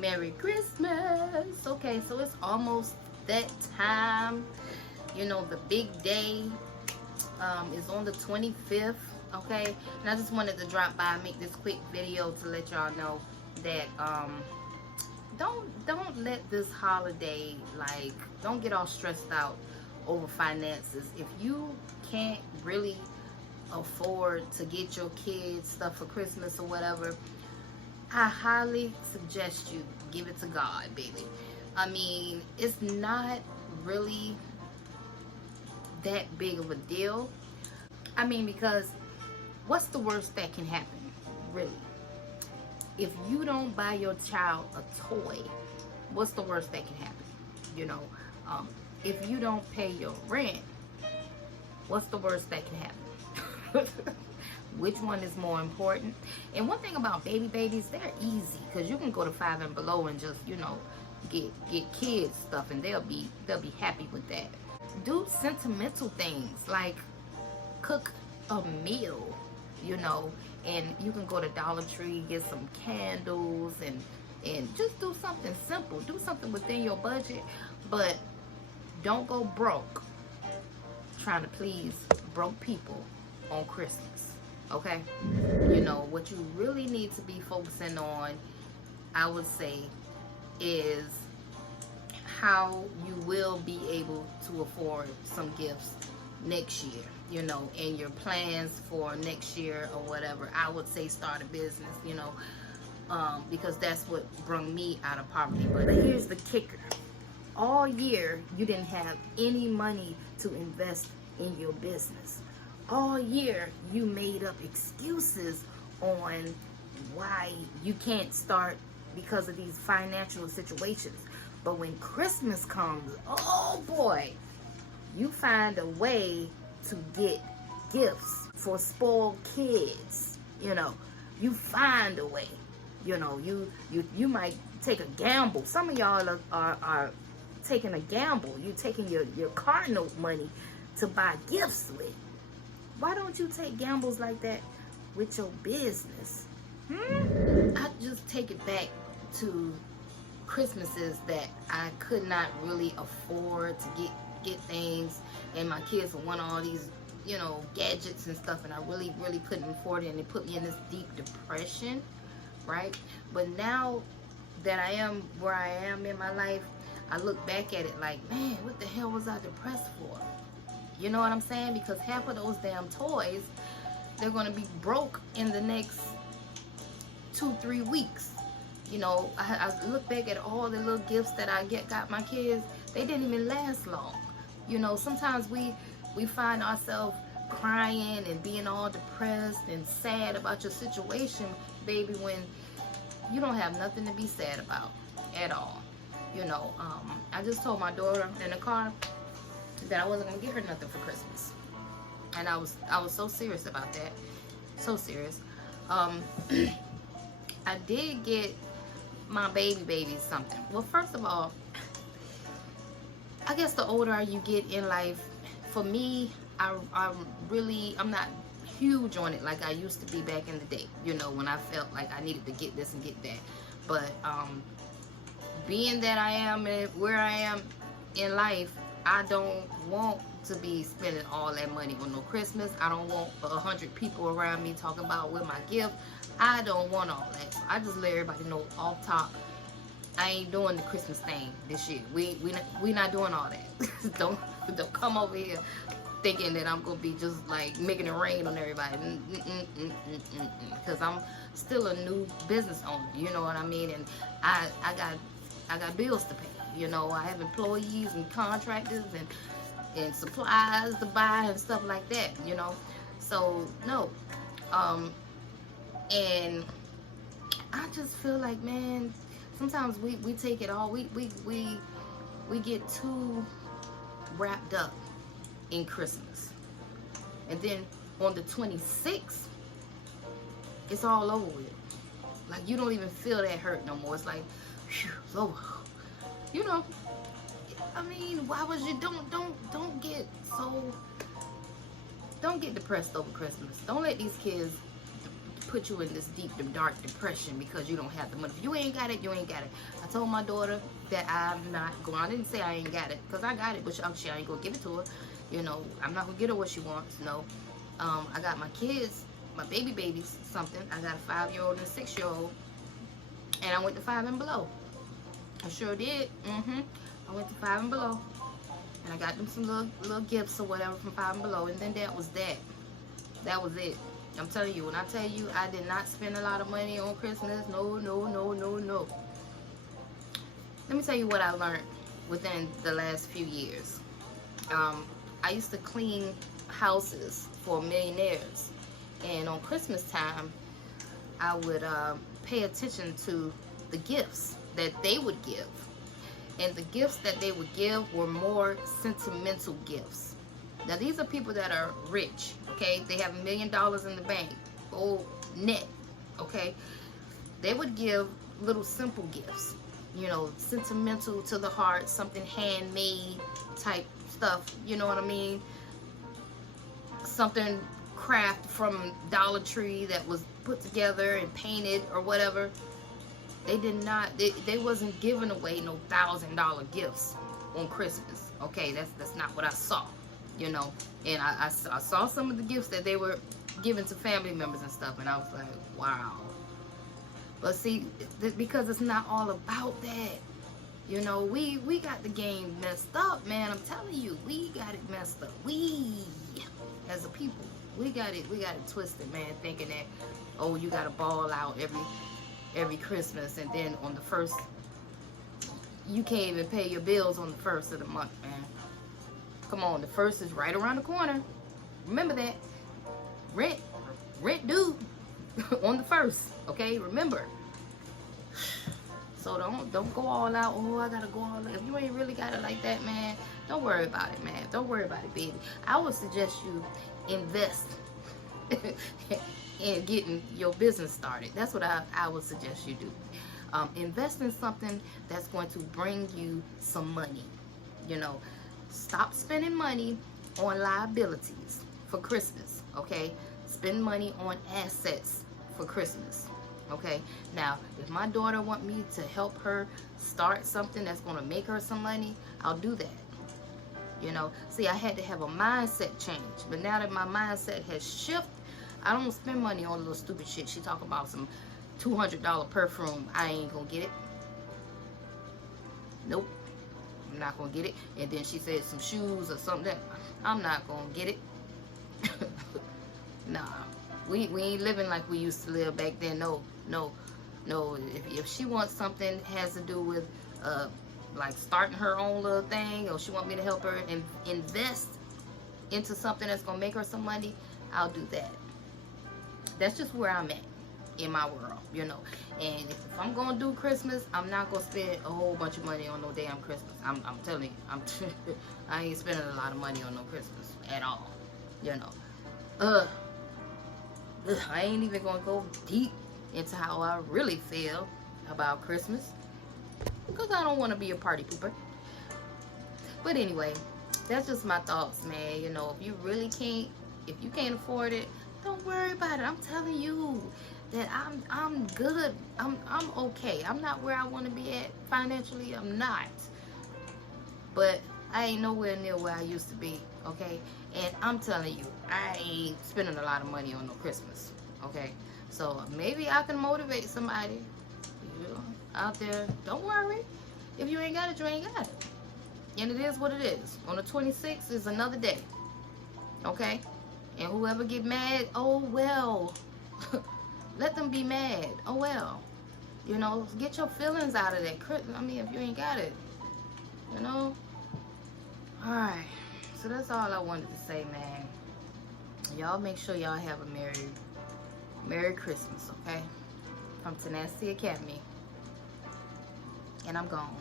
Merry Christmas. Okay, so it's almost that time. You know, the big day is on the 25th. Okay, and I just wanted to drop by and make this quick video to let y'all know that don't let this holiday, like, don't get all stressed out over finances. If you can't really afford to get your kids stuff for Christmas or whatever, I highly suggest you give it to God, baby. I mean, it's not really that big of a deal. I mean, because what's the worst that can happen, really? If you don't buy your child a toy, what's the worst that can happen? You know, if you don't pay your rent, what's the worst that can happen? Which one is more important? And one thing about babies, they're easy, because you can go to Five and Below and just, you know, get kids stuff, and they'll be happy with that. Do sentimental things like cook a meal, you know, and you can go to Dollar Tree, get some candles, and just do something simple. Do something within your budget, but don't go broke trying to please broke people on Christmas. Okay, you know what you really need to be focusing on, I would say, is how you will be able to afford some gifts next year, you know, and your plans for next year or whatever. I would say start a business, you know, because that's what brought me out of poverty. But here's the kicker: all year you didn't have any money to invest in your business. All year you made up excuses on why you can't start because of these financial situations. But when Christmas comes, oh boy, you find a way to get gifts for spoiled kids. You know, you find a way. You know, you might take a gamble. Some of y'all are taking a gamble. You taking your car note money to buy gifts with. Why don't you take gambles like that with your business? I just take it back to Christmases that I could not really afford to get things, and my kids would want all these, you know, gadgets and stuff, and I really couldn't afford it, and it put me in this deep depression, right? But now that I am where I am in my life, I look back at it like, man, what the hell was I depressed for? You know what I'm saying? Because half of those damn toys, they're gonna be broke in the next 2-3 weeks. You know, I look back at all the little gifts that I got my kids. They didn't even last long. You know, sometimes we find ourselves crying and being all depressed and sad about your situation, baby, when you don't have nothing to be sad about at all. You know, I just told my daughter in the car that I wasn't gonna get her nothing for Christmas, and I was so serious about that, so serious. I did get my baby something. Well, first of all, I guess the older you get in life, for me, I'm not huge on it like I used to be back in the day, you know, when I felt like I needed to get this and get that. But being that I am where I am in life, I don't want to be spending all that money on no Christmas. I don't want 100 people around me talking about with my gift. I don't want all that. So I just let everybody know off top, I ain't doing the Christmas thing this year. We not doing all that. don't come over here thinking that I'm gonna be just like making it rain on everybody. Because I'm still a new business owner. You know what I mean? And I got bills to pay. You know, I have employees and contractors and supplies to buy and stuff like that, you know. So no. And I just feel like, man, sometimes we take it all, we get too wrapped up in Christmas. And then on the 26th, it's all over with. Like, you don't even feel that hurt no more. It's like, phew, it's over. You know, I mean, why was you don't get depressed over Christmas. Don't let these kids put you in this deep and dark depression because you don't have the money. If you ain't got it, you ain't got it. I told my daughter that I'm not going. I didn't say I ain't got it, because I got it, but she ain't gonna give it to her. You know, I'm not gonna get her what she wants. No. I got my kids, my babies, something. I got a 5-year-old and a 6-year-old, and I went to Five and Below. I sure did. I went to Five and Below, and I got them some little gifts or whatever from Five and Below, and then that was that. That was it. I'm telling you, when I tell you I did not spend a lot of money on Christmas, no. Let me tell you what I learned within the last few years. I used to clean houses for millionaires, and on Christmas time, I would pay attention to the gifts that they would give. And the gifts that they would give were more sentimental gifts. Now, these are people that are rich, okay? They have $1 million in the bank, oh, net, okay? They would give little simple gifts, you know, sentimental to the heart, something handmade type stuff, you know what I mean? Something craft from Dollar Tree that was put together and painted or whatever. They did not, they wasn't giving away no $1,000 gifts on Christmas, okay? That's not what I saw. You know, and I saw some of the gifts that they were giving to family members and stuff, and I was like, wow. But see, because it's not all about that. You know, we got the game messed up, man. I'm telling you, we got it messed up. We, as a people, we got it twisted, man, thinking that, oh, you got to ball out every Christmas, and then on the first, you can't even pay your bills on the first of the month, man. Come on, the first is right around the corner. Remember that. Rent due on the first. Okay, remember. So don't go all out. Oh, I gotta go all out. If you ain't really got it like that, man, don't worry about it, man. Don't worry about it, baby. I would suggest you invest in getting your business started. That's what I would suggest you do. Invest in something that's going to bring you some money. You know, stop spending money on liabilities for Christmas, okay? Spend money on assets for Christmas, okay? Now, if my daughter want me to help her start something that's going to make her some money, I'll do that. You know, see, I had to have a mindset change. But now that my mindset has shifted, I don't spend money on little stupid shit. She talking about some $200 perfume. I ain't going to get it. Nope. I'm not gonna get it. And then she said some shoes or something. I'm not gonna get it. Nah, we ain't living like we used to live back then. No. If she wants something that has to do with like starting her own little thing, or she want me to help her and invest into something that's gonna make her some money, I'll do that. That's just where I'm at in my world, you know. And if I'm gonna do Christmas, I'm not gonna spend a whole bunch of money on no damn Christmas. I'm telling you, I ain't spending a lot of money on no Christmas at all, you know. I ain't even gonna go deep into how I really feel about Christmas, because I don't want to be a party pooper. But anyway, that's just my thoughts, man. You know, if you can't afford it, don't worry about it. I'm telling you that I'm good. I'm okay. I'm not where I want to be at financially. I'm not. But I ain't nowhere near where I used to be, okay? And I'm telling you, I ain't spending a lot of money on no Christmas, okay? So maybe I can motivate somebody, you know, out there. Don't worry. If you ain't got it, you ain't got it. And it is what it is. On the 26th is another day, okay? And whoever get mad, oh well. Let them be mad. Oh well. You know, get your feelings out of that. I mean, if you ain't got it, you know. Alright. So that's all I wanted to say, man. Y'all make sure y'all have a Merry Christmas, okay? From Tenacity Academy. And I'm gone.